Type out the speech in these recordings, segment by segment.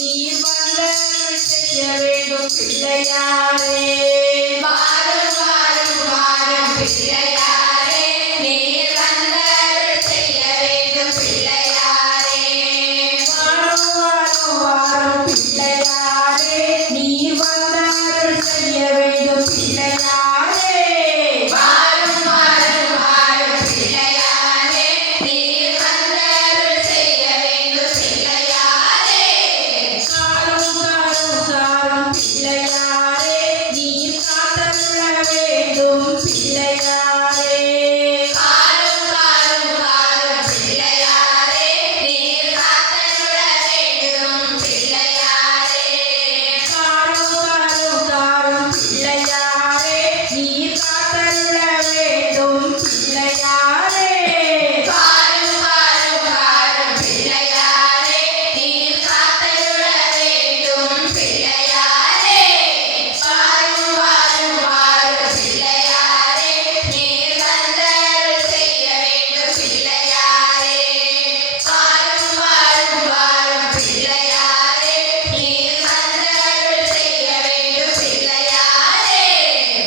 நீ வந்தருள் செய்ய வேண்டும் பிள்ளையாரே. வாரும் வாரும் வாரும் பிள்ளையாரே, நீர் வந்தருள் செய்ய வேண்டும் பிள்ளையாரே. வாரும் வாரும் வாரும் பிள்ளையாரே, நீ வந்தருள் செய்ய வேண்டும் பிள்ளையாரே. வாரும் வாரும் வாரும் பிள்ளையாரே, நீர் வந்தருள் செய்ய வேண்டும் பிள்ளையாரே. காரும் காரும் காரும் பிள்ளையாரே, நீ காத்தருள வேண்டும் பிள்ளையாரே. காரும் காரும் காரும் பிள்ளையாரே, நீர் காத்தருள வேண்டும் பிள்ளையாரே. காரும் காரும் காரும் பிள்ளையாரே, நீ காத்தருள வேண்டும் பிள்ளையாரே. காரும் காரும் காரும் பிள்ளையாரே, நீர் காத்தருள வேண்டும் பிள்ளையாரே. வாரும் வாரும் வாரும் பிள்ளையாரே, நீர் வந்தருள் செய்ய வேண்டும் பிள்ளையாரே. வாரும் வாரும் வாரும் பிள்ளையாரே, நீர் வந்தருள் செய்ய வேண்டும் பிள்ளையாரே.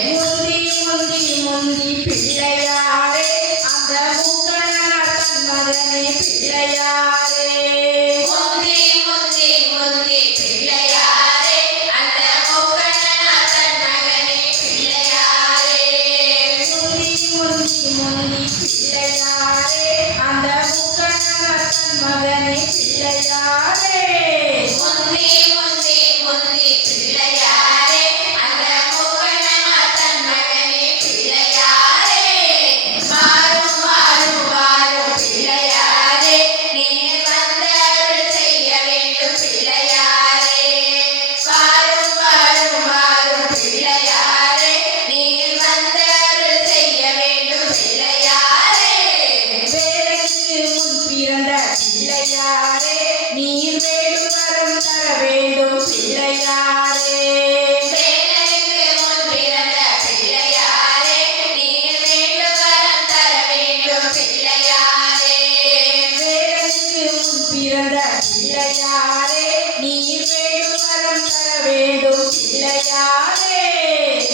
முந்தி முந்தி முந்தி பிள்ளையாரே, அந்த மூக்கனார் தன் மகனே பிள்ளையாரே. முந்தி முந்தி முந்தி பிள்ளையாரே, அந்த மூக்கனார் தன் மகனே பிள்ளையாரே. முந்தி முந்தி முந்தி பிள்ளையாரே, அந்த மூக்கனார் தன் மகனே பிள்ளையாரே. முந்தி முந்தி முந்தி பிள்ளையாரே, அந்த மூக்கனார் தன் மகனே பிள்ளையாரே. வாரும் வாரும் வாரும் பிள்ளையாரே, நீர் வந்தருள் செய்ய வேண்டும் பிள்ளையாரே. வாரும் வாரும் வாரும் பிள்ளையாரே, நீர் வந்தருள் செய்ய வேண்டும் பிள்ளையாரே. வேலைக்கு முன் பிறந்த பிள்ளையாரே, நீர் வேண்டும் வரம் தர வேண்டும் பிள்ளையாரே. வேலனுக்கு முன் பிறந்த பிள்ளையாரே, நீர் வேண்டும் வரம் தர வேண்டும் பிள்ளையாரே. வேலைக்கு முன் பிறந்த பிள்ளையாரே, நீர் வேண்டும் வரம் தர வேண்டும் பிள்ளையாரே.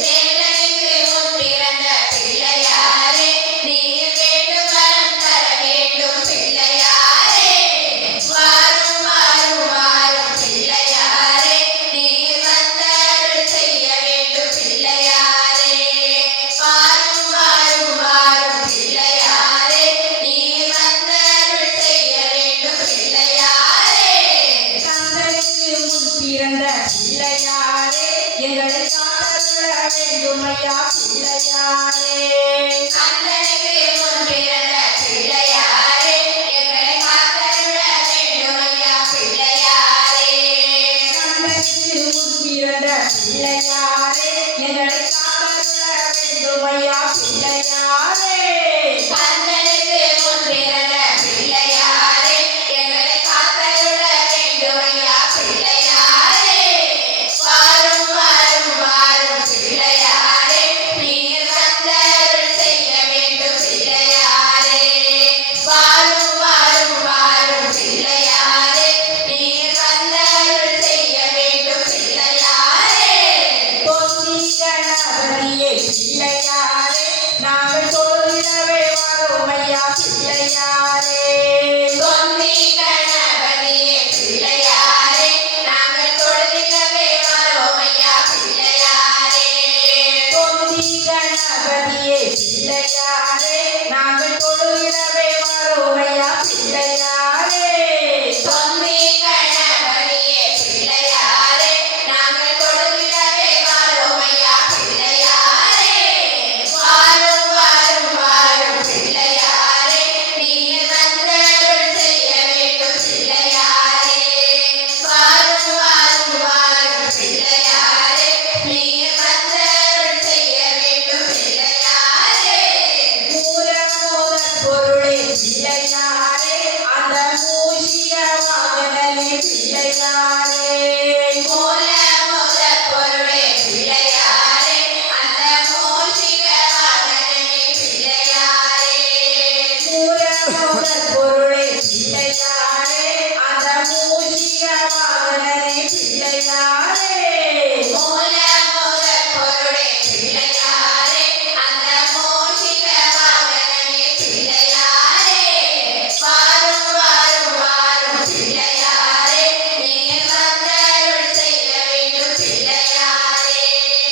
வேலனுக்கு முன் பிறந்த பிள்ளையாரே, நீர் வேண்டும் வரம் தர வேண்டும் பிள்ளையாரே. வாரும் வாரும் வாரும் பிள்ளையாரே, நீர் வந்தருள் செய்ய வேண்டும் பிள்ளையாரே. வாரும் வாரும் வாரும் பிள்ளையாரே, நீர் வந்தருள் செய்ய வேண்டும் பிள்ளையாரே. கந்தனுக்கு முன் பிறந்த பிள்ளையாரே, எங்களை காத்தருள வேண்டும் ஐயா பிள்ளையாரே. கந்தனுக்கு முன் பிறந்த பிள்ளையாரே, எங்களை காத்தருள வேண்டும் ஐயா பிள்ளையாரே. கந்தனுக்கு முன் பிறந்த பிள்ளையாரே, எங்களை காத்தருள வேண்டும் ஐயா பிள்ளையாரே. கந்தனுக்கு முன் பிறந்த பிள்ளையாரே, எங்களை காத்தருள வேண்டும் ஐயா பிள்ளையாரே. வாரும் வாரும் வாரும் பிள்ளையாரே, நீர் வந்தருள் செய்ய வேண்டும் பிள்ளையாரே. வாரும் வாரும் வாரும் பிள்ளையாரே, நீர் வந்தருள் செய்ய வேண்டும் பிள்ளையாரே. பொன்னி கணபதியே பிள்ளையாரே, நாங்கள் தொழுதிடவே வரோம் ஐயா பிள்ளையாரே. பொன்னி கணபதியே பிள்ளையாரே, நாங்கள் தொழுதிடவே வரோம் ஐயா பிள்ளையாரே. பொன்னி கணபதியே பிள்ளையாரே, நாங்கள் தொழுதிடவே வரோம் ஐயா பிள்ளையாரே. பொன்னி கணபதியே பிள்ளையாரே, நாங்கள் தொழுதிடவே வரோம் ஐயா பிள்ளையாரே. வாரும் வாரும் வாரும் பிள்ளையாரே, நீர் வந்தருள் செய்ய வேண்டும் பிள்ளையாரே. வாரும் வாரும் வாரும் பிள்ளையாரே, நீர் வந்தருள் செய்ய வேண்டும் பிள்ளையாரே. மூலமோதற் பொருளே பிள்ளையாரே, அந்த மூஷிய வாகனனே பிள்ளையாரே.